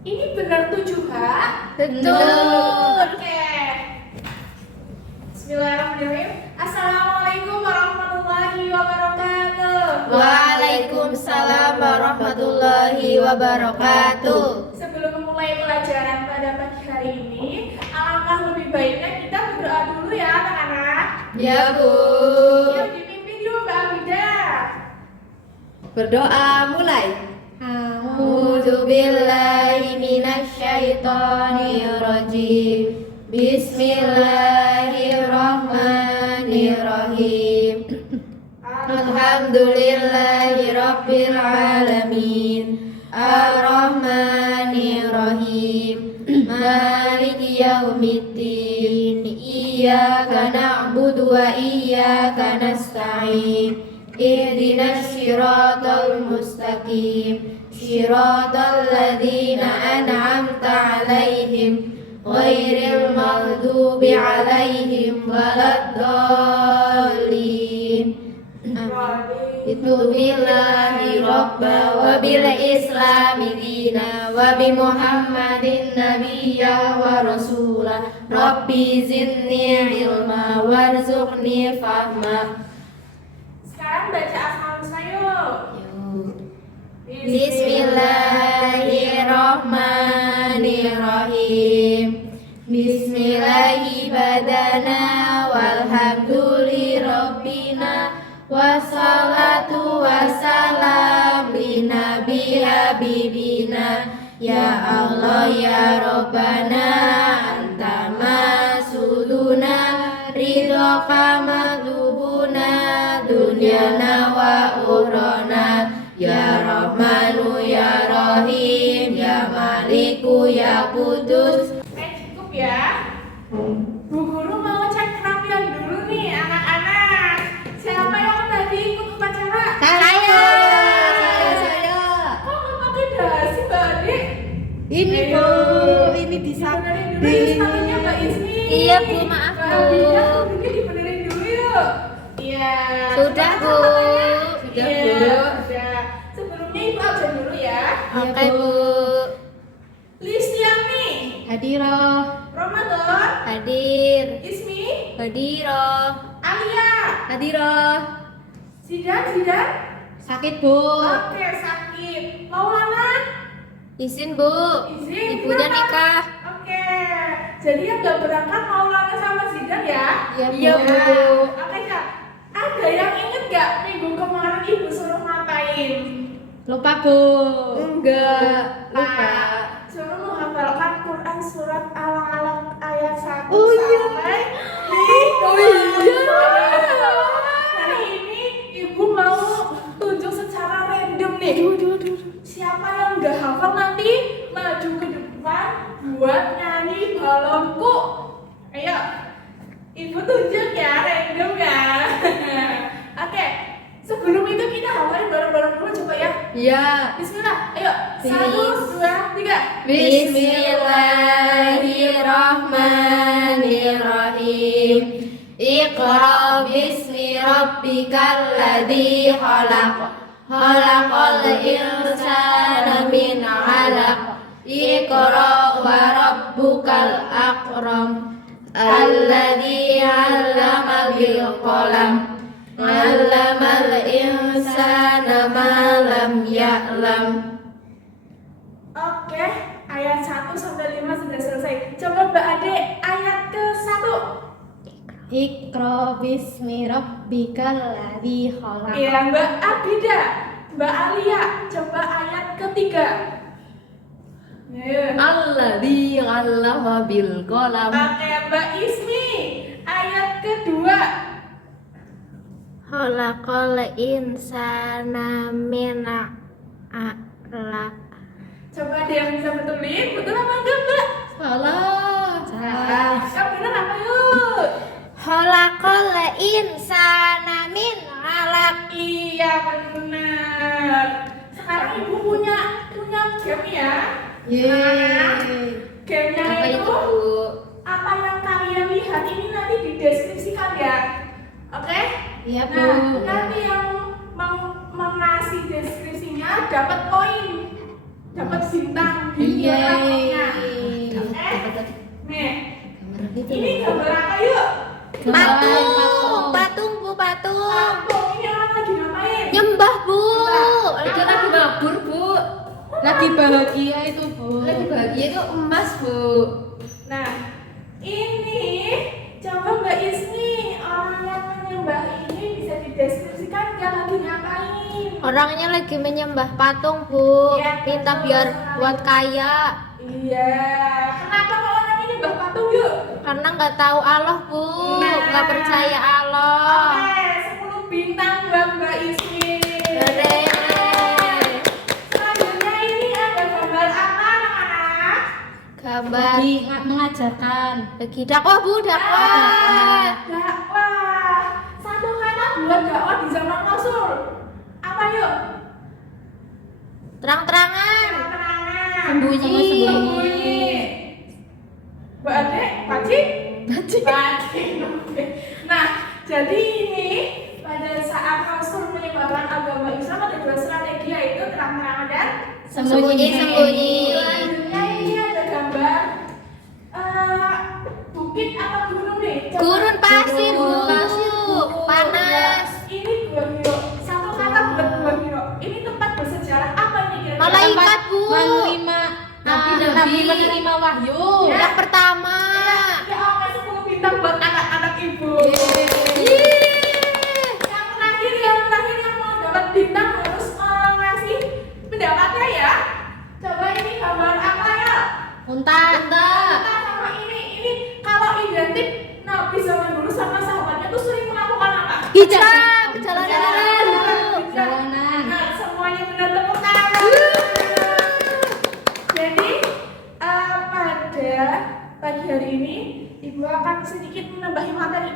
Ini benar 7H? Betul. Oke. Bismillahirrahmanirrahim. Assalamualaikum warahmatullahi wabarakatuh. Waalaikumsalam warahmatullahi wabarakatuh. Sebelum memulai pelajaran pada pagi hari ini, alangkah lebih baiknya kita berdoa dulu ya anak-anak. Ya, Bu. Yuk dipimpin yuk Mbak Abida. Berdoa mulai. A'udzu billahi minasyaitonir rajim. Bismillahirrahmanirrahim. Alhamdulillahi rabbil alamin. Ar-Rahmanir-Rahim. Maliki yaumiddin. Iyyaka na'budu wa iyyaka nasta'in. Ihdinas siratal mustaqim. Siratal ladzina an'amta 'alaihim ghairil maghdubi 'alaihim waladdallin. Itu billahi robba wa bil islami dina wa bi muhammadin nabiyya wa rasulah. Rabbi zidni ilma warzuqni fahma. Sekarang baca asal yuk. Bismillahirrahmanirrahim. Bismillahi badana walhamduli rabbina wassalatu wassalam li nabi habibina. Ya Allah ya Rabbana anta masuduna ridhoka madubuna dunyana wa urona. Ya Rahmanu ya Rahim ya Maliku ya Kudus. Cukup ya. Bu Guru mau cek penampilan dulu nih anak-anak. Siapa yang tadi ikut upacara? Saya. Kok nggak pakai dasi Mbak Adik? Ini Ayo. Bu, ini Dibenerin dulu yuk sepatunya Mbak Ismi. Iya, Bu, maaf, Mbak Bu. Abida kudunya dibenerin dulu yuk. Iya. Sudah, Bu. Sudah, Sudah, Bu. Bu. Sudah. Sebelumnya Ibu absen dulu ya. Oke, Bu. Listiani, Hadiroh. Ramadan, Hadir. Ismi, Hadiroh. Alia, Hadiroh. Zidan. Sakit, Bu. Oke, sakit. Maulana, Izin, Bu. izin. Ibunya Kenapa? nikah. Oke. Jadi yang nggak berangkat Maulana sama Zidan ya? Iya, Bu. Oke, Kak. Ada yang inget nggak minggu kemarin Ibu suruh ngapain? Lupa, Bu. Enggak. Suruh menghafalkan Quran surat Alang-alang ayat 1 Oh, iya. sampai Oh, iya. Hari ini Ibu mau tunjuk secara random nih. Siapa yang nggak hafal nanti maju ke depan buat nyanyi balonku. Ayo, Ibu tunjuk ya, random ya. Oke, sebelum itu kita hafalin bareng-bareng dulu coba ya. Iya. Bismillah, ayo. 1, Bis. 2, 3. Bismillahirrahmanirrahim. Iqra bismi rabbikal ladzi khalaq. Khalaqal insana min 'alaq. Iqra wa rabbukal akram. Alladzi 'allama bil qalam. 'Allamal insana ma lam ya'lam. Oke, ayat 1 sampai 5 sudah selesai. Coba Mbak Ade ayat ke-1. Iqra bismi rabbikal ladzi khalaq. Iya, Mbak Abida. Mbak Alia, coba ayat ke-3. Alladzi 'allama bil qalam. Oke, Mbak Ismi, ayat ke-2. Khalaqal insana min 'alaq. Coba ada yang bisa betulin, betul apa enggak Mbak? Salah. Yang benar apa yuk? Khalaqal insana min 'alaq. Iya benar. Sekarang Ibu punya game ya. Gamenya Apa itu itu, Bu? apa yang kalian lihat ini nanti dideskripsikan ya. Oke? Iya, Bu. Nah, nanti yang mengasih deskripsinya dapat poin. dapat bintang di Iya. rapotnya. Nih, ini gambar apa yuk? Patung Bu, patung. Patung, ini orang lagi ngapain? Nyembah Bu. Lagi nabur, Bu. Lagi bahagia itu, Bu. Lagi bahagia itu emas, Bu. Nah, ini coba Mbak Ismi, orang yang menyembah ini bisa dideskripsikan dia lagi ngapain? Orangnya lagi menyembah patung Bu. Iya, Minta betul biar sekali. buat kaya. Iya, kenapa kok orang ini nyembah patung yuk? Karena nggak tahu Allah Bu, nggak percaya Allah. Oke, 10 bintang buat Mbak Ismi. Keren. Selanjutnya ini ada gambar apa anak-anak? Gambar Lagi mengajarkan. lagi dakwah Bu, dakwah. Dakwah. Satu kata buat dakwah di zaman Rasul. Apa yuk? Terang-terangan. Terang-terangan. Sembunyi. Sembunyi. Mbak Ade, Pakcik? Pakcik. Oke. Nah, jadi ini pada saat Rasul menyebarkan agama Islam ada dua strategi, yaitu terang-terangan dan Sembunyi. Selanjutnya ini ada gambar bukit apa gunung nih? Coba. Gurun pasir Bu. Gurun pasir, Bu. Panas. Ini Gua Hiro. Satu kata buat Gua Hiro. Ini tempat bersejarah apa ini kira-kira? Malaikat Bu. Menerima Nabi menerima wahyu. Yang pertama. Ya, oke 10 bintang buat anak-anak ibu. Yang terakhir yang mau dapat bintang harus ngasih pendapatnya ya. Coba ini gambar apa ya? Unta. Kita sama ini kalau identik Nabi zaman dulu sama sahabatnya tuh sering melakukan apa? Hijrah, perjalanan. Perjalanan. Nah, semuanya benar tepuk tangan. Jadi pada pagi hari ini Ibu akan sedikit menambahi materi.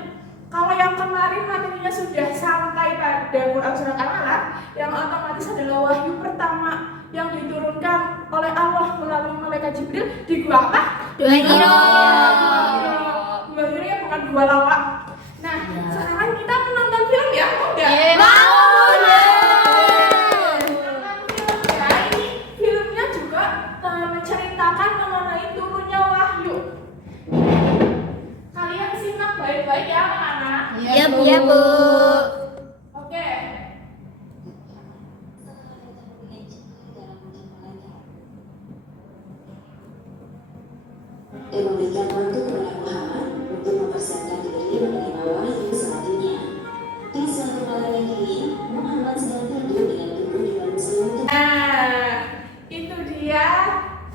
Kalau yang kemarin materinya sudah sampai pada Quran surat Al-Alaq, yang otomatis adalah wahyu pertama yang diturunkan oleh Allah melalui malaikat Jibril di gua apa? Gua Hiro. Gua Hiro ya, bukan gua lawak. Nah, sekarang kita menonton film ya, mau nggak? Mau deh. Ya, ini filmnya juga menceritakan mengenai turunnya wahyu. Kalian simak baik-baik ya anak-anak. Iya Bu. Oke. Dan memberikan waktu kepada Muhammad untuk mempersiapkan diri menerima wahyu selanjutnya. Di suatu malam yang dingin, Muhammad sedang tidur dengan tubuh di dalam selimut. Nah, itu dia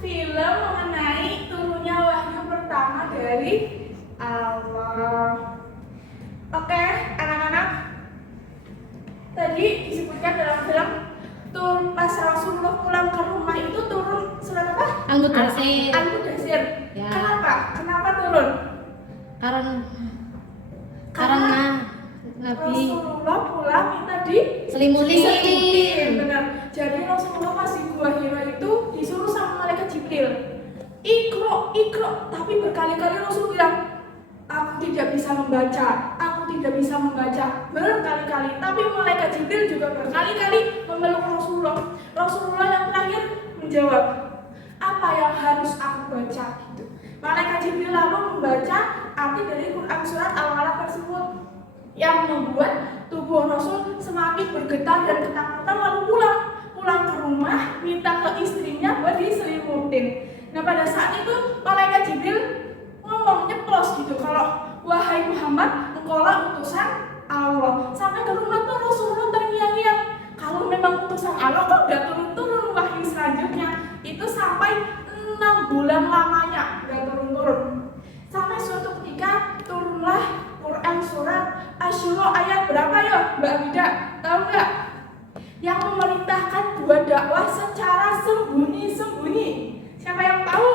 film mengenai turunnya wahyu pertama dari Allah. Oke, anak-anak. Tadi disebutkan dalam film pas Rasulullah pulang ke rumah itu turun surat apa? Al-Mudaththir. Al-Mudaththir. Ya. Kenapa? Kenapa turun? Karena Nabi Rasulullah pulang minta selimuti. diselimutin, benar. Jadi Rasulullah pas di Gua Hiro itu disuruh sama malaikat Jibril, ikro, tapi berkali-kali Rasul bilang, aku tidak bisa membaca, berkali-kali. Tapi malaikat Jibril juga berkali-kali memeluk Rasulullah. Rasulullah yang terakhir menjawab, apa yang harus aku baca gitu. Malaikat Jibril lalu membaca arti dari Quran surat Al-Alaq tersebut yang membuat tubuh Rasul semakin bergetar dan ketakutan, lalu pulang ke rumah minta ke istrinya buat diselimutin. Nah, pada saat itu malaikat Jibril ngomong nyeplos gitu, kalau wahai Muhammad, engkaulah utusan Allah. Sampai ke rumah tuh Rasulullah terngiang-ngiang, kalau memang utusan Allah kok udah turun-turun wahyu selanjutnya. Itu sampai 6 bulan lamanya udah turun-turun. Sampai suatu ketika turunlah Quran surat Asy-Syura ayat berapa ya Mbak Abida? Tahu nggak? Yang memerintahkan buat dakwah secara sembunyi-sembunyi. Siapa yang tahu?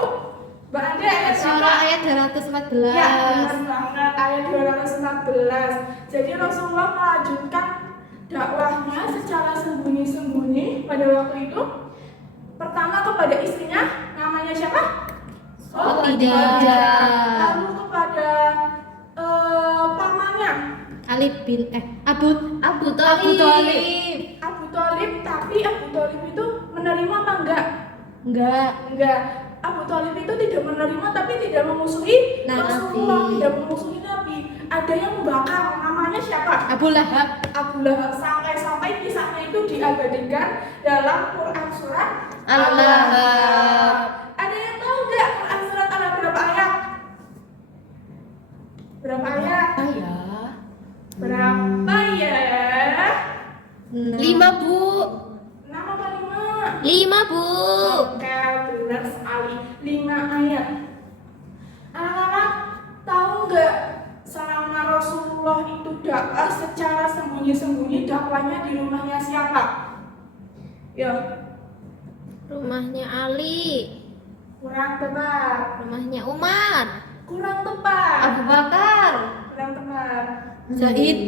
Mbak Ade ayat berapa? Surah ayat 214. Ya, benar banget, ayat 214. Jadi Rasulullah melanjutkan dakwahnya secara sembunyi-sembunyi pada waktu itu. Pertama kepada istrinya, namanya siapa? Khadiijah. Lalu kepada pamannya Abu Thalib. Abu Thalib, tapi Abu Thalib itu menerima apa enggak? Enggak. Abu Thalib itu tidak menerima tapi tidak memusuhi Nabi. Rasulullah, tidak memusuhi Nabi. Ada yang membakar, namanya siapa? Abu Lahab. Abu Lahab. Sampai kisahnya itu diabadikan dalam Quran surat Al-Lahab. Ada yang tahu nggak Quran surat Al-Lahab berapa ayat? Berapa ayat? Ya. Berapa ya? 5 Bu. 6 apa 5? 5 Bu. Oke, benar sekali. 5 ayat. Anak-anak tahu nggak selama Rasulullah itu dakwah secara sembunyi-sembunyi, dakwahnya di rumahnya siapa? Ya, Rumahnya Ali. kurang tepat. Rumahnya Umar. Kurang tepat. Abu Bakar. Kurang tepat. Zaid.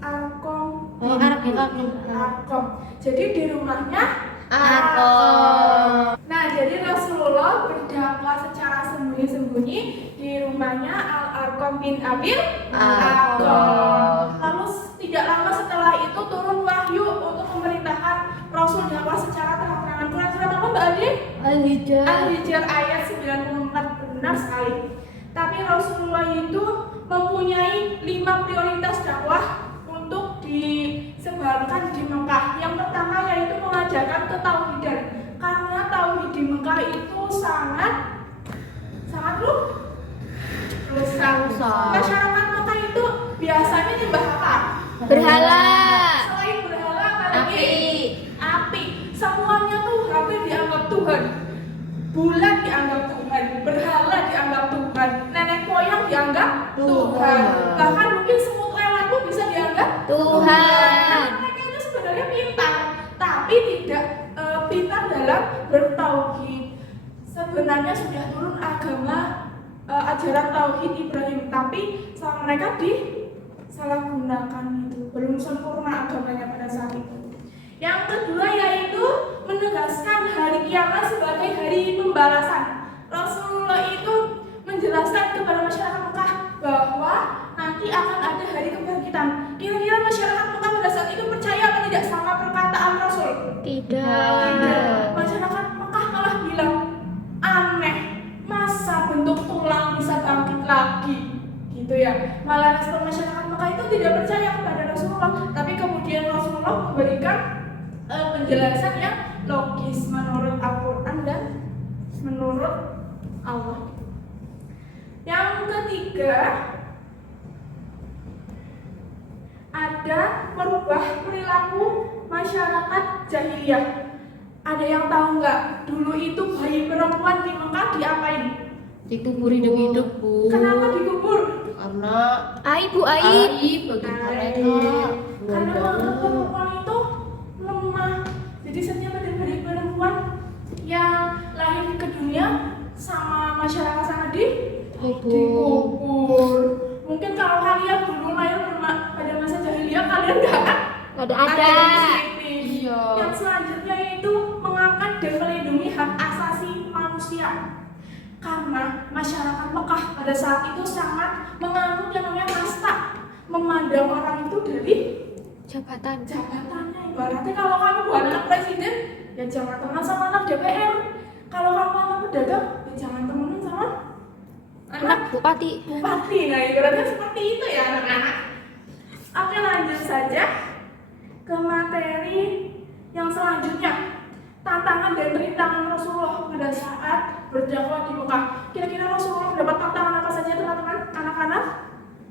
Arkom. Oh, Arkom. Arkom. Jadi di rumahnya Arkom. Nah, jadi Rasulullah berdakwah secara sembunyi-sembunyi di rumahnya Al-Arkom bin Abil Arkom. Lalu tidak lama setelah itu turun wahyu untuk memerintahkan Rasul dakwah secara terang-terangan. Quran surat apa Mbak Adi? Al-Hijr. Al-Hijr ayat 94, benar sekali. Tapi Rasulullah itu mempunyai 5 prioritas dakwah untuk disebarkan di Mekah. Yang pertama yaitu mengajarkan ketauhidan. Karena tauhid di Mekah itu sangat rusak. Masyarakat Mekah itu biasanya nyembah apa? Berhala. Selain berhala apa lagi? Api. Api. Semuanya tuh hampir dianggap Tuhan. Bulan dianggap Tuhan, berhala dianggap Tuhan, nenek moyang dianggap Tuhan. Bahkan mungkin semut lewat pun bisa dianggap Tuhan. Nah, mereka itu sebenarnya pintar, tapi tidak pintar dalam bertauhid. Sebenarnya sudah turun agama ajaran tauhid Ibrahim, tapi sama mereka disalahgunakan itu. Belum sempurna agamanya pada saat itu. Yang kedua yaitu menegaskan hari kiamat sebagai hari pembalasan. Rasulullah itu menjelaskan kepada masyarakat Mekah bahwa nanti akan ada hari kebangkitan. Kira-kira masyarakat Mekah pada saat itu percaya atau tidak sama perkataan Rasul? Tidak. Masyarakat Mekah malah bilang aneh, masa bentuk tulang bisa bangkit lagi, gitu ya. Malah respon masyarakat Mekah itu tidak percaya kepada Rasulullah. Tapi kemudian Rasulullah memberikan penjelasan yang logis menurut Al-Quran dan menurut Allah. Yang ketiga, ada merubah perilaku masyarakat jahiliyah. Ada yang tahu nggak? Dulu itu bayi perempuan di Mekah diapain? Dikubur hidup-hidup, Bu. Kenapa dikubur? Karena Aib Bu, aib. bagi mereka. Karena menganggap perempuan itu lemah. Jadi setiap ada bayi perempuan yang lahir ke dunia sama masyarakat sana dikubur. Mungkin kalau kalian dulu lahir pada masa jahiliyah, kalian nggak Ada ada di sini. Iya. Yang selanjutnya itu mengangkat dan melindungi hak asasi manusia. Karena masyarakat Mekah pada saat itu sangat menganut yang namanya kasta, memandang orang itu dari jabatannya. Ibaratnya kalau kamu bukan anak presiden, ya jangan teman sama anak DPR. Kalau kamu anak pedagang, ya jangan temenan sama Anak bupati. bupati. Nah, ibaratnya seperti itu ya anak-anak. Oke, lanjut saja ke materi yang selanjutnya. Tantangan dan rintangan Rasulullah pada saat berdakwah di Mekah. Kira-kira Rasulullah mendapat tantangan apa saja teman-teman, anak-anak?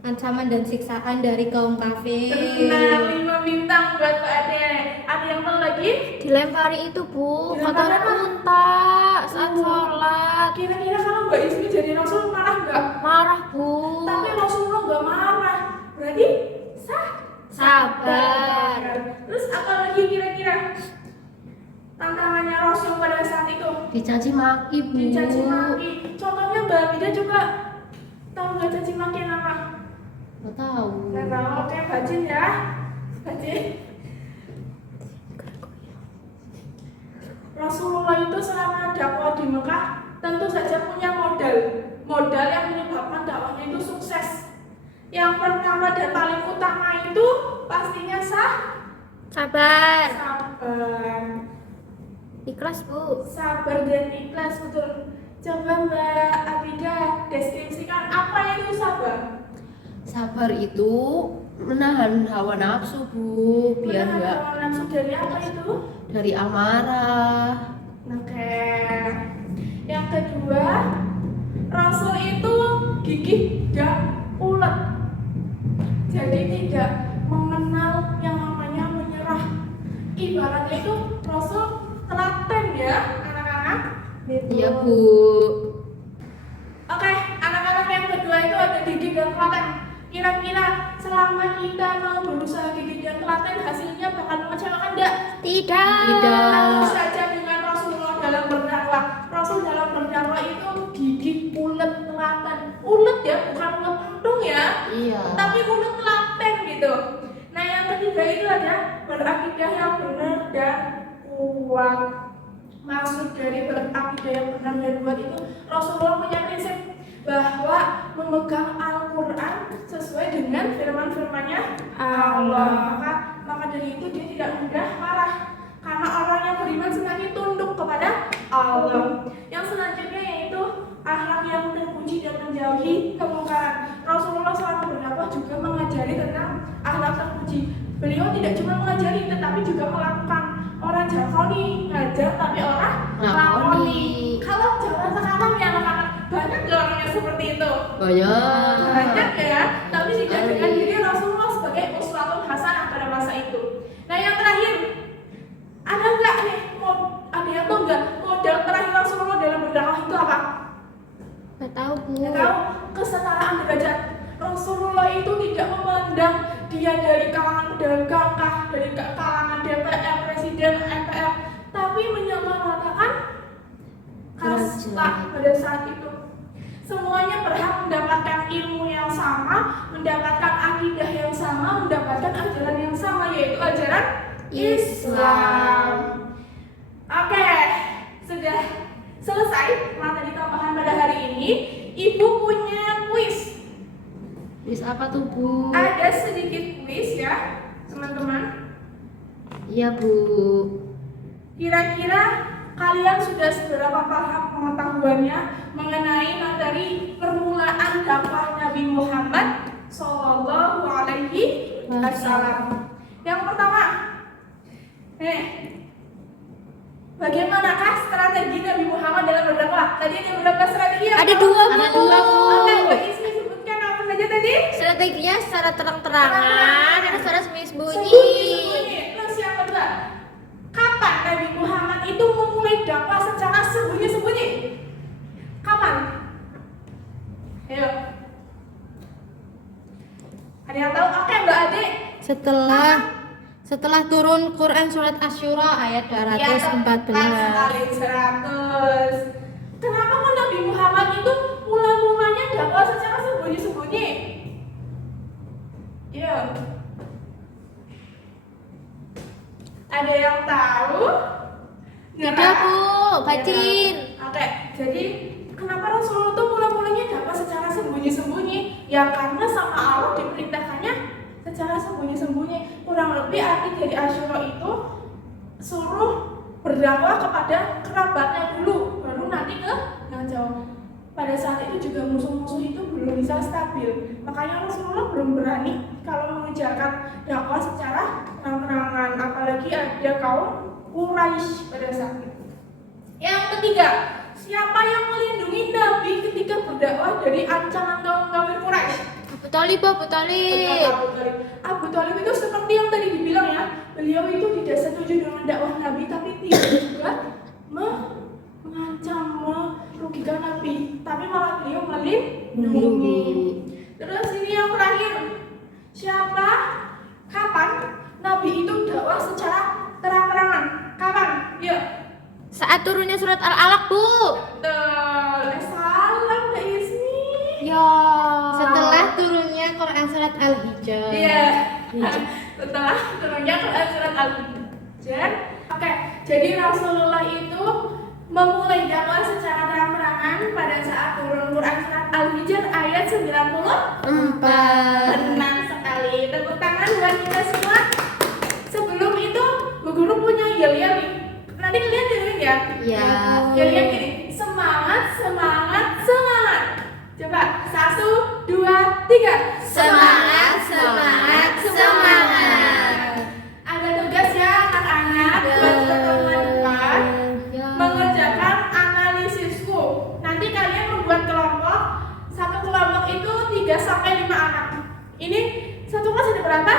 Ancaman dan siksaan dari kaum kafir. Nah, 5 bintang buat Mbak Ade. Ada yang tahu lagi? Dilempari itu Bu, Dilempari kotoran apa? unta saat sholat. Kira-kira kalau Mbak Ismi jadi Rasul marah nggak? Marah Bu. Tapi Rasulullah nggak marah. Berarti Sabar. Terus apa lagi kira-kira? Tantangannya Rasul pada saat itu Dicaci maki, Bu. dicaci maki. Contohnya Mbak Mida juga tahu nggak caci maki yang apa? Nggak tahu. Nggak tahu. Oke, Bajin ya. Bajin. Rasulullah itu selama dakwah di Mekah tentu saja punya modal yang menyebabkan dakwahnya itu sukses. Yang pertama dan paling utama itu pastinya Sabar. sabar. Ikhlas, Bu. Sabar dan ikhlas, betul. Coba Mbak Abida deskripsikan apa itu sabar. Sabar itu menahan hawa nafsu, Bu, biar Menahan enggak hawa nafsu dari apa itu? dari amarah. Oke. Yang kedua, Rasul itu gigih dan ulet. Jadi tidak mengenal yang namanya menyerah. Ibaratnya itu Rasul telaten ya, anak-anak. Iya, Bu. Oke, anak-anak yang kedua itu ada gigih dan telaten. Kira-kira selama kita mau berusaha gigih dan telaten hasilnya bakal mengecewakan enggak? Tidak. Tahu saja dengan Rasulullah dalam berdakwah. Rasul dalam berdakwah itu gigih, ulet, telaten. Ulet ya, bukan ulet entung ya, Iya. tapi ulet telaten gitu. Nah yang ketiga itu ada berakidah yang benar dan kuat. Maksud dari berakidah yang benar dan kuat itu Rasulullah punya prinsip bahwa memegang Al-Quran sesuai dengan firman-firmannya Allah. Maka dari itu dia tidak mudah marah karena orang yang beriman semakin tunduk kepada Allah. Yang selanjutnya yaitu akhlak yang terpuji dan menjauhi kemungkaran. Rasulullah selama berdakwah juga mengajari tentang akhlak terpuji. Beliau tidak cuma mengajari tetapi juga melakukan. Orang Jakoni ngajar tapi orang lakoni. Kalau zaman sekarang ya anak-anak banyak gak orang yang seperti itu? Banyak ya, tapi tidak dengan diri Rasulullah sebagai uswatun hasanah pada masa itu. Nah yang terakhir, ada nggak nih? Ada yang tahu nggak modal terakhir Rasulullah dalam berdakwah itu apa? Nggak tahu, Bu. Nggak tahu, kesetaraan derajat. Rasulullah itu tidak memandang dia dari kalangan pedagang kah, dari kalangan DPR, presiden, MPR, tapi menyamaratakan kasta pada saat itu. Semuanya berhak mendapatkan ilmu yang sama, mendapatkan akidah yang sama, mendapatkan ajaran yang sama, yaitu ajaran Islam. Oke, sudah selesai materi tambahan pada hari ini. Ibu punya kuis. Wis apa tuh, Bu? Ada sedikit kuis ya, teman-teman. Iya, Bu. Kira-kira kalian sudah seberapa paham pengetahuannya mengenai materi permulaan dakwah Nabi Muhammad Sallallahu Alaihi Wasallam? Yang pertama, bagaimanakah strategi Nabi Muhammad dalam berdakwah? Tadi ada beberapa strategi. Ada dua, Bu. Ada dua, Bu. Oke, Mbak Ismi sebutkan apa saja tadi? Strateginya secara terang-terangan, ada secara sembunyi-sembunyi. Sembunyi-sembunyi. Terus yang kedua, kapan Nabi Muhammad itu memulai dakwah secara sembunyi-sembunyi? Kapan? Ayo. Ada yang tahu? Oke, Mbak Ade. Setelah turun Quran surat Asy-Syura ayat Ya, 214. tepat sekali, 100. Kenapa kok Nabi Muhammad itu mula-mulanya dakwah secara sembunyi-sembunyi? Iya. Ada yang tahu? Tidak, Bu. Bacin. Oke, jadi kenapa Rasulullah itu mula-mulanya dakwah secara sembunyi-sembunyi? Ya karena sama Allah diperintahkannya secara sembunyi-sembunyi. Kurang lebih arti dari Asyura itu suruh berdakwah kepada kerabatnya dulu, baru nanti ke yang jauh. Pada saat itu juga musuh-musuh itu belum bisa stabil, makanya Rasulullah belum berani kalau mengejarkan dakwah secara terang-terangan, apalagi ada kaum Quraisy pada saat itu. Yang ketiga, siapa yang melindungi Nabi ketika berdakwah dari ancaman kaum kafir Quraisy? Abu Thalib, Abu Thalib. Abu Thalib itu seperti yang tadi dibilang ya, beliau itu tidak setuju dengan dakwah Nabi, tapi tidak juga mengancam, merugikan Nabi, tapi malah beliau melindungi. Terus ini yang terakhir, siapa, kapan Nabi itu dakwah secara terang-terangan? Kapan? Ya. Saat turunnya surat Al-Alaq, Bu. Betul. Salam Mbak Ismi. Ya. Setelah turunnya Quran surat Al-Hijr. Iya. Setelah turunnya Quran surat Al-Hijr. Oke, jadi Rasulullah itu memulai dakwah secara terang-terangan pada saat turun Quran surat Al-Hijr ayat 94. Benar sekali. Tepuk tangan buat kita semua. Sebelum itu, Bu Guru punya yel-yel nih. Nanti kalian dengerin Ya. Kalian gini, semangat, semangat, semangat. Coba, 1, 2, 3. Semangat, semangat, semangat. Ada tugas ya anak-anak buat pertemuan depan mengerjakan analisisku. Nanti kalian membuat kelompok. Satu kelompok itu 3 sampai 5 anak. Ini satu kelas ada berapa?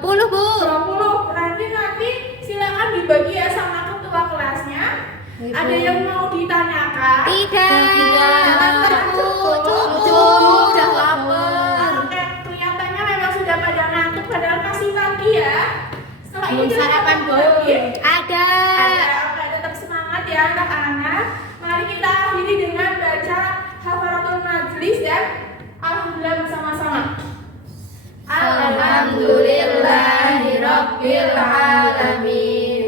20, Bu. 20. Nanti silakan dibagi ya sama ketua kelasnya. Ada yang mau ditanyakan? Tidak. Lapar, Bu. Cukup. Udah lapar. Oke, kelihatannya memang sudah pada ngantuk padahal masih pagi ya. Setelah ini Belum kita sarapan, akan Bu. bagi. Ada. Oke, tetap semangat ya anak-anak. Mari kita akhiri dengan baca hafalatul majlis dan alhamdulillah bersama-sama. Alhamdulillahirabbil alamin.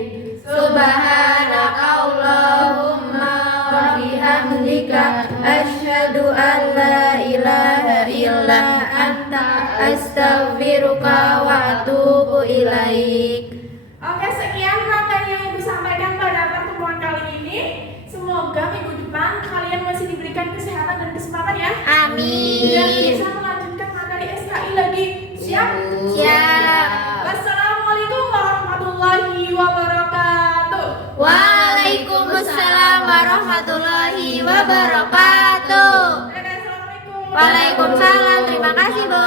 Subhanakallahumma wa bihamdika asyhadu an la ilaha illa anta astaghfiruka wa atubu ilaik. Oke, sekian materi yang Ibu sampaikan pada pertemuan kali ini. Semoga minggu depan kalian masih diberikan kesehatan dan kesempatan ya. Amin. Dan bisa melanjutkan materi SKI lagi. Siap? Siap. Wassalamualaikum warahmatullahi wabarakatuh. Waalaikumsalam warahmatullahi wabarakatuh. Dadah, assalamualaikum. Waalaikumsalam. Terima kasih, Bu.